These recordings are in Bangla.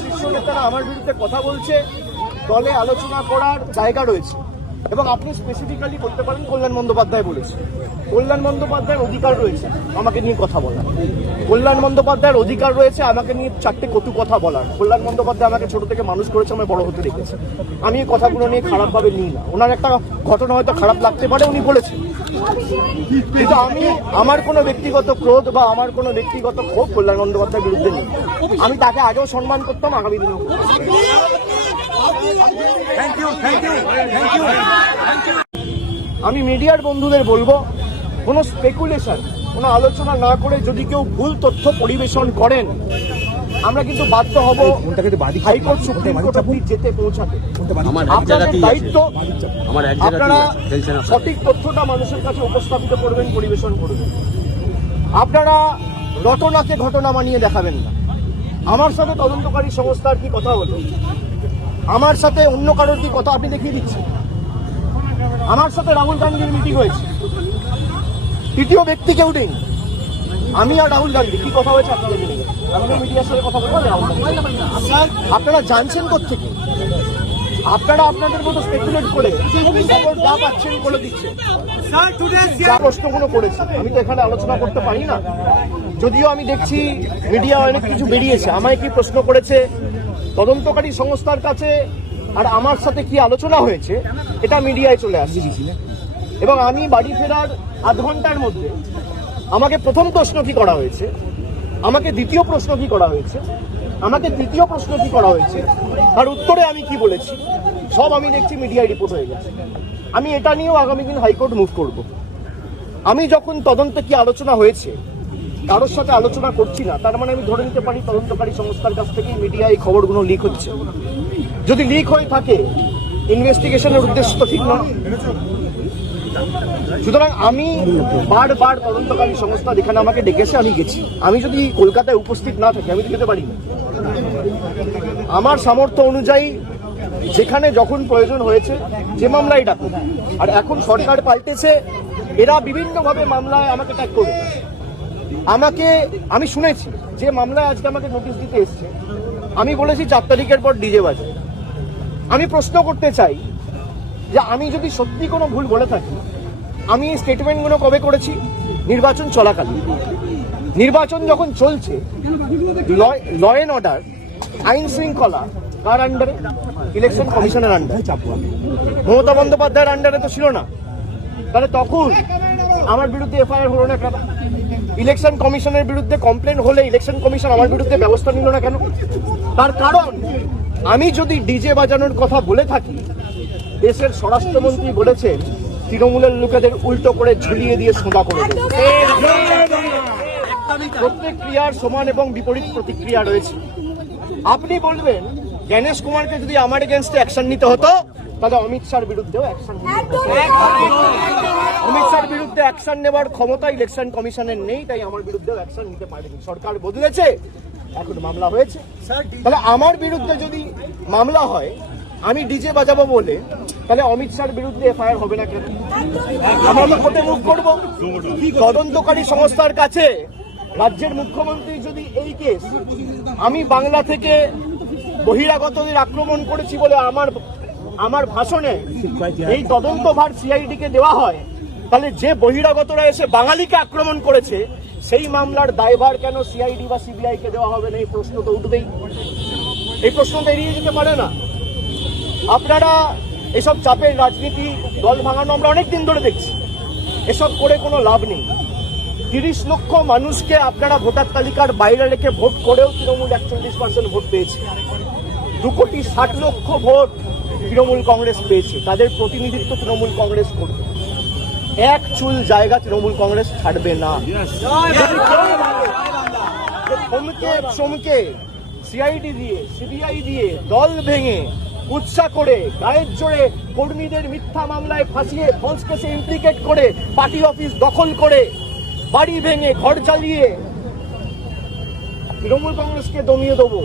শীর্ষ নেতারা আমার বিরুদ্ধে কথা বলছে, দলে আলোচনা করার জায়গা রয়েছে, এবং আপনি স্পেসিফিক্যালি বলতে পারেন কল্যাণ বন্দ্যোপাধ্যায় বলেছে। কল্যাণ বন্দ্যোপাধ্যায়ের অধিকার রয়েছে আমাকে নিয়ে কথা বলার, কল্যাণ বন্দ্যোপাধ্যায়ের অধিকার রয়েছে আমাকে নিয়ে চারটে কটু কথা বলার। কল্যাণ বন্দ্যোপাধ্যায় আমাকে ছোট থেকে মানুষ করেছে, আমায় বড় হতে দেখেছে। আমি এই কথাগুলো নিয়ে খারাপভাবে নিই না। ওনার একটা ঘটনা হয়তো খারাপ লাগতে পারে, উনি বলেছেন, কিন্তু আমি আমার কোনো ব্যক্তিগত ক্রোধ বা আমার কোনো ব্যক্তিগত ক্ষোভ কল্যাণ বন্দ্যোপাধ্যায়ের বিরুদ্ধে নেই। আমি তাকে আগেও সম্মান করতাম, আগামী দিনেও। আমি মিডিয়ার বন্ধুদের বলবো, কোনো স্পেকুলেশন, কোনো আলোচনা না করে যদি কেউ ভুল তথ্য পরিবেশন করেন, আমরা কিন্তু বাধ্য হব হাইকোর্ট সুপ্রিম কোর্ট অবধি যেতে পৌঁছাতে। আপনাদের দায়িত্ব, আপনারা সঠিক তথ্যটা মানুষের কাছে উপস্থাপিত করবেন, পরিবেশন করবেন। আপনারা রটনাকে ঘটনা বানিয়ে দেখাবেন না। আমার সাথে তদন্তকারী সংস্থার কি কথা হলো, আমার সাথে অন্য কারোর কি কথা আপনি দেখিয়ে দিচ্ছেন। আমার সাথে রাহুল গান্ধীর মিটিং হয়েছে, তৃতীয় ব্যক্তি কেউ নেই, আমি আর রাহুল গান্ধী। কি কথা হয়েছে আপনাদের মিটিংয়ে? আমি মিডিয়ার সাথে কথা বলবো। আপনারা জানছেন কোত্থেকে? আপনারা আপনাদের মতো স্পেকুলেট করে খবর যা পাচ্ছেন বলে দিচ্ছেন। যা প্রশ্নগুলো করেছে আমি তো এখানে আলোচনা করতে পারি না, যদিও আমি দেখছি মিডিয়া অনেক কিছু বেরিয়েছে। আমায় কি প্রশ্ন করেছে তদন্তকারী সংস্থার কাছে আর আমার সাথে কি আলোচনা হয়েছে, এটা মিডিয়ায় চলে আসছে। এবং আমি বাড়ি ফেরার আধ ঘন্টার মধ্যে আমাকে প্রথম প্রশ্ন কি করা হয়েছে, আমাকে দ্বিতীয় প্রশ্ন কি করা হয়েছে, আমাকে তৃতীয় প্রশ্ন কি করা হয়েছে, আর উত্তরে আমি কি বলেছি, সব আমি দেখছি মিডিয়ায় রিপোর্ট হয়ে গেছে। আমি এটা নিয়েও আগামী দিন হাইকোর্ট মুভ করব। আমি যখন তদন্তে কি আলোচনা হয়েছে কারোর সাথে আলোচনা করছি না, তার মানে আমি ধরে নিতে পারি তদন্তকারী সংস্থার কাছ থেকে মিডিয়ায় এই খবরগুলো লিক হচ্ছে। যদি লিক হয়ে থাকে, ইনভেস্টিগেশনের উদ্দেশ্য তো ঠিক না। সুতরাং আমি বারবার তদন্তকারী সংস্থা যেখানে আমাকে ডেকেছে আমি গেছি। আমি যদি কলকাতায় উপস্থিত না থাকি আমি তো যেতে পারি না। আমার সামর্থ্য অনুযায়ী যেখানে যখন প্রয়োজন হয়েছে যে মামলায় ডাকুন। আর এখন সরকার পাল্টেছে, এরা বিভিন্নভাবে মামলায় আমাকে ট্যাগ করে। আমি শুনেছি যে মামলায় আজকে আমাকে নোটিশ দিতে এসছে, আমি বলেছি 4 তারিখের পর ডিজে বাজে। আমি প্রশ্ন করতে চাই যে আমি যদি সত্যি কোনো ভুল বলে থাকি, আমি এই স্টেটমেন্টগুলো কবে করেছি? নির্বাচন চলাকালীন। নির্বাচন যখন চলছে, ল অ্যান্ড অর্ডার, আইন শৃঙ্খলা কার আন্ডারে? ইলেকশন কমিশনের আন্ডারে। মমতা বন্দ্যোপাধ্যায়ের আন্ডারে তো ছিল না। তাহলে তখন আমার বিরুদ্ধে এফআইআর হলো না কেন? ইলেকশন কমিশনের বিরুদ্ধে কমপ্লেন হলে ইলেকশন কমিশন আমার বিরুদ্ধে ব্যবস্থা নিল না কেন? তার কারণ আমি যদি ডিজে বাজানোর কথা বলে থাকি, দেশের স্বরাষ্ট্রমন্ত্রী বলেছেন তৃণমূলের লোকেদের উল্টো করে ঝুলিয়ে দিয়ে সোজা করে দেবে। প্রত্যেক ক্রিয়ার সমান এবং বিপরীত প্রতিক্রিয়া রয়েছে। আপনি বলবেন জ্ঞানেশ কুমারকে যদি আমার এগেনস্টে অ্যাকশন নিতে হতো, তাহলে অমিত শাহর বিরুদ্ধেও অ্যাকশন নিতে হতো। অমিত শাহর বিরুদ্ধে অ্যাকশন নেবার ক্ষমতা ইলেকশন কমিশনের নেই, তাই আমার বিরুদ্ধেও অ্যাকশন নিতে পারেনি। সরকার বদলেছে, এখন মামলা হয়েছে। তাহলে আমার বিরুদ্ধে যদি মামলা হয়, আমি ডিজে বাজাবো বলে, তাহলে অমিত শাহর বিরুদ্ধে এফআইআর হবে না কেন? আমরা তো কোর্টে মুভ করবো। তদন্তকারী সংস্থার কাছে রাজ্যের মুখ্যমন্ত্রী যদি এই কেস আমি বাংলা থেকে বহিরাগতদের আক্রমণ করেছি বলে আমার ভাষণে এই তদন্তভার সিআইডিকে দেওয়া হয়, তাহলে যে বহিরাগতরা এসে বাঙালিকে আক্রমণ করেছে সেই মামলার দায়ভার কেন সিআইডি বা সিবিআই কে দেওয়া হবে না? এই প্রশ্ন তো উঠবেই। এই প্রশ্ন তো এড়িয়ে যেতে পারে না। আপনারা এসব চাপের রাজনীতি, দল ভাঙানো আমরা অনেকদিন ধরে দেখছি। এসব করে কোনো লাভ নেই। 30 লক্ষ মানুষকে আপনারা ভোটার তালিকার বাইরে রেখে ভোট করেও তৃণমূল 41% ভোট পেয়েছে। 2,60,00,000 ভোট তৃণমূল কংগ্রেস পেয়েছে। তাদের প্রতিনিধিত্ব তৃণমূল কংগ্রেস করবে। এক চুল জায়গা তৃণমূল কংগ্রেস ছাড়বে না। থমকে চমকে সিআইডি দিয়ে, সিবিআই দিয়ে, দল ভেঙে, উৎসাহ করে, গায়ের জোরে কর্মীদের মিথ্যা মামলায় ফাঁসিয়ে ফলস কেসে ইমপ্লিকেট করে, পার্টি অফিস দখল করে, বাড়ি ভেঙে, ঘর জ্বালিয়ে তৃণমূল কংগ্রেসকে দমিয়ে দেবো।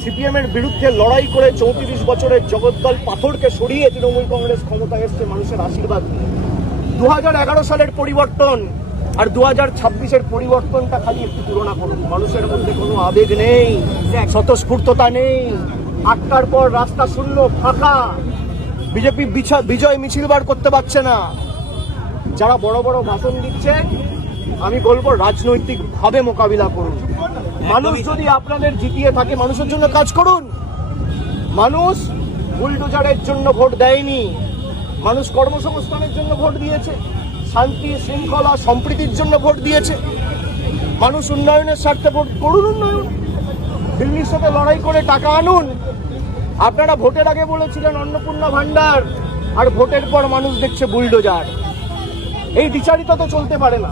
সিপিএম এর বিরুদ্ধে লড়াই করে 34 বছরের জগদ্দল পাথরকে সরিয়ে তৃণমূল কংগ্রেস ক্ষমতায় এসছে মানুষের আশীর্বাদ। 2011 সালের পরিবর্তন আর 2026-এর পরিবর্তনটা খালি একটু তুলনা করুন। মানুষের মধ্যে কোনো আবেগ নেই, স্বতঃস্ফূর্ততা নেই। 8টার পর রাস্তা শূন্য, ফাঁকা। বিজেপি বিজয় মিছিল বার করতে পারছে না। যারা বড় বড় ভাষণ দিচ্ছে, আমি বলবো রাজনৈতিকভাবে মোকাবিলা করুন। মানুষ যদি আপনাদের জিতিয়ে থাকে, মানুষের জন্য কাজ করুন। মানুষ বুলডোজারের জন্য ভোট দেয়নি, মানুষ কর্মসংস্থানের জন্য ভোট দিয়েছে, শান্তি শৃঙ্খলা সম্প্রীতির জন্য ভোট দিয়েছে। মানুষ উন্নয়নের স্বার্থে ভোট করুন। উন্নয়ন, দিল্লির সাথে লড়াই করে টাকা আনুন। আপনারা ভোটের আগে বলেছিলেন অন্নপূর্ণা ভান্ডার, আর ভোটের পর মানুষ দেখছে বুলডোজার। এই দ্বিচারিতা তো চলতে পারে না।